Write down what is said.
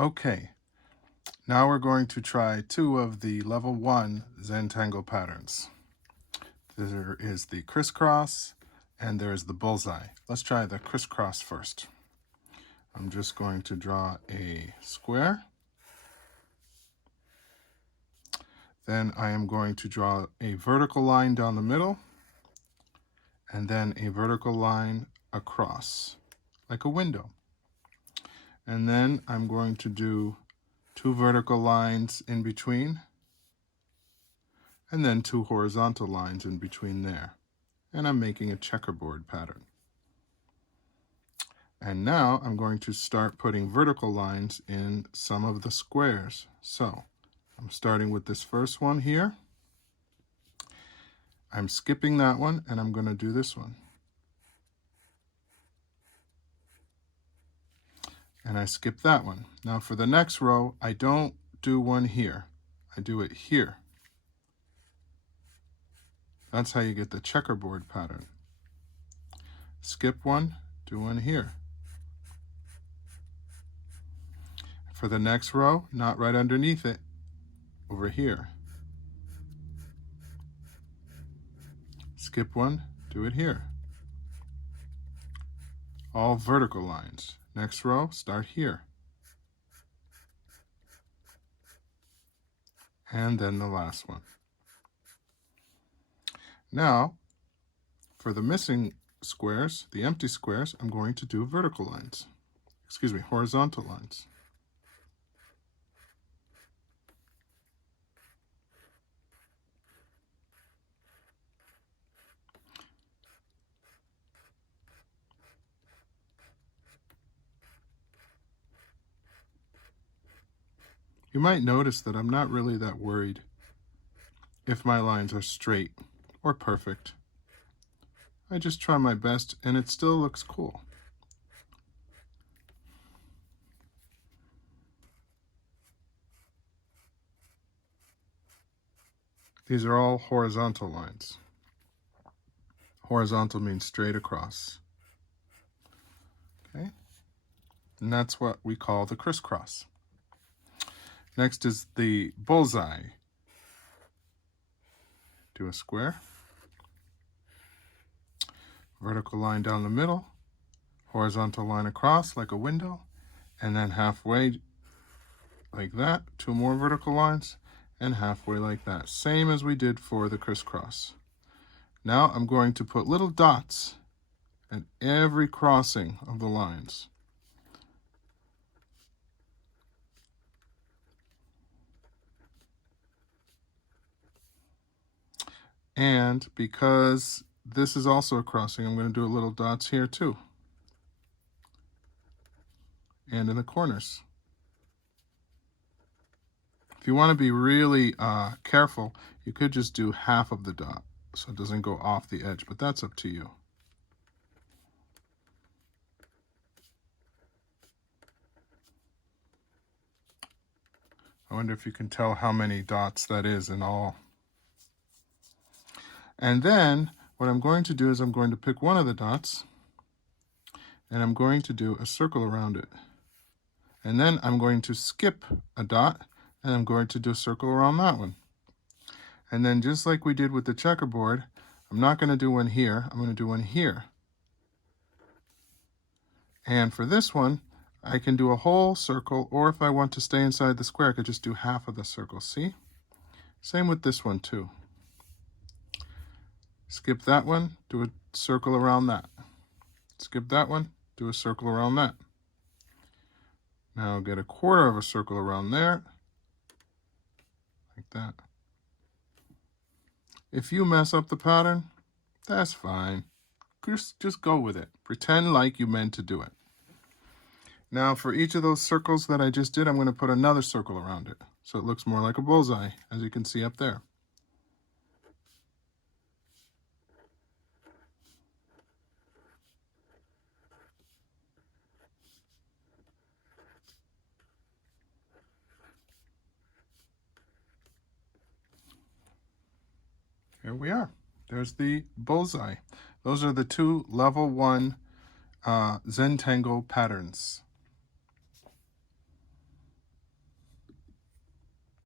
Okay, now we're going to try two of the level 1 Zentangle patterns. There is the crisscross and there is the bullseye. Let's try the crisscross first. I'm just going to draw a square. Then I am going to draw a vertical line down the middle and then a vertical line across, like a window. And then I'm going to do two vertical lines in between and then two horizontal lines in between there. And I'm making a checkerboard pattern. And now I'm going to start putting vertical lines in some of the squares. So I'm starting with this first one here. I'm skipping that one and I'm going to do this one. And I skip that one. Now for the next row, I don't do one here. I do it here. That's how you get the checkerboard pattern. Skip one, do one here. For the next row, not right underneath it, over here. Skip one, do it here. All vertical lines. Next row, start here. And then the last one. Now, for the missing squares, the empty squares, I'm going to do vertical lines. Excuse me, horizontal lines. You might notice that I'm not really that worried if my lines are straight or perfect. I just try my best and it still looks cool. These are all horizontal lines. Horizontal means straight across. Okay? And that's what we call the crisscross. Next is the bullseye. Do a square. Vertical line down the middle. Horizontal line across like a window. And then halfway like that. Two more vertical lines. And halfway like that. Same as we did for the crisscross. Now I'm going to put little dots at every crossing of the lines. And because this is also a crossing, I'm going to do little dots here too. And in the corners. If you want to be really careful, you could just do half of the dot so it doesn't go off the edge, but that's up to you. I wonder if you can tell how many dots that is in all. And then what I'm going to do is I'm going to pick one of the dots and I'm going to do a circle around it. And then I'm going to skip a dot and I'm going to do a circle around that one. And then just like we did with the checkerboard, I'm not going to do one here, I'm going to do one here. And for this one, I can do a whole circle, or if I want to stay inside the square, I could just do half of the circle, see? Same with this one too. Skip that one, do a circle around that. Skip that one, do a circle around that. Now get a quarter of a circle around there, like that. If you mess up the pattern, that's fine. Just go with it. Pretend like you meant to do it. Now for each of those circles that I just did, I'm going to put another circle around it. So it looks more like a bullseye, as you can see up there. Here we are. There's the bullseye. Those are the two level 1 Zentangle patterns.